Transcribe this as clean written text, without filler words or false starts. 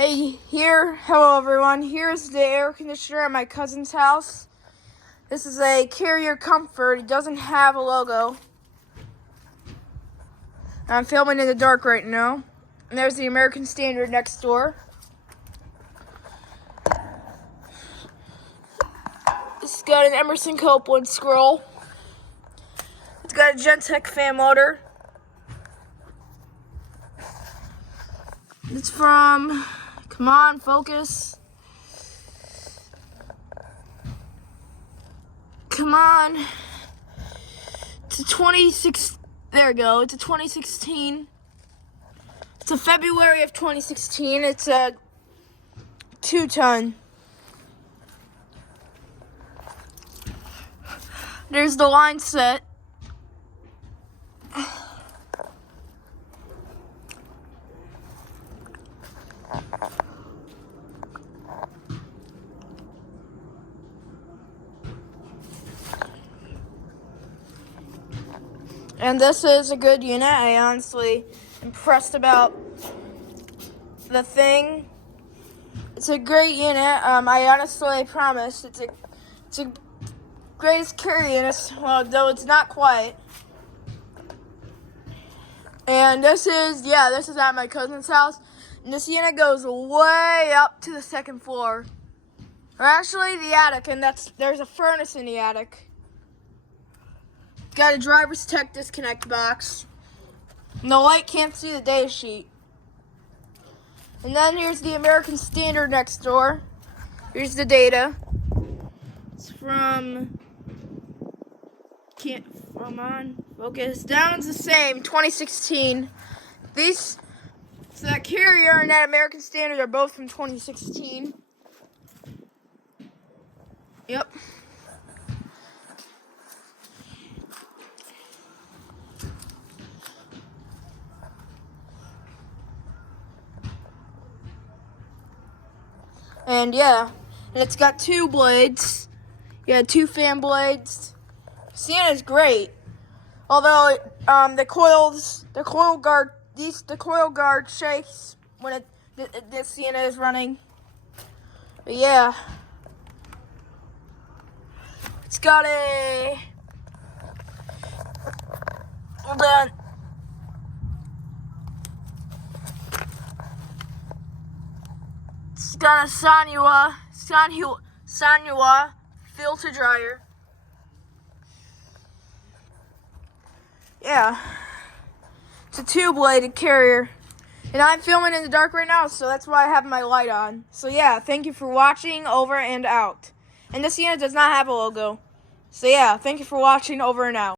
Hello everyone. Here's the air conditioner at my cousin's house. This is a Carrier Comfort. It doesn't have a logo. I'm filming in the dark right now. And there's the American Standard next door. It's got an Emerson Copeland scroll. It's got a Gentex fan motor. It's from, come on, focus. Come on. It's a 26, there we go. It's a 2016. It's a February of 2016. It's a 2-ton. There's the line set. And this is a good unit. I honestly impressed about the thing. It's a great unit. I honestly promise it's a greatest carrier unit. Well, though it's not quite. And this is at my cousin's house. And this unit goes way up to the second floor. Or actually the attic, and there's a furnace in the attic. It's got a driver's tech disconnect box. And the light can't see the data sheet. And then here's the American Standard next door. Here's the data. It's from, come on, focus. That one's the same, 2016. So that Carrier and that American Standard are both from 2016. Yep. And it's got 2 blades. Yeah, 2 fan blades. Sienna's great. Although the coil guard shakes when the Sienna is running. But yeah. It's got hold on. It's got a Sanua filter dryer. Yeah. It's a 2-bladed Carrier. And I'm filming in the dark right now, so that's why I have my light on. So yeah, thank you for watching. Over and out. And this unit does not have a logo. So yeah, thank you for watching. Over and out.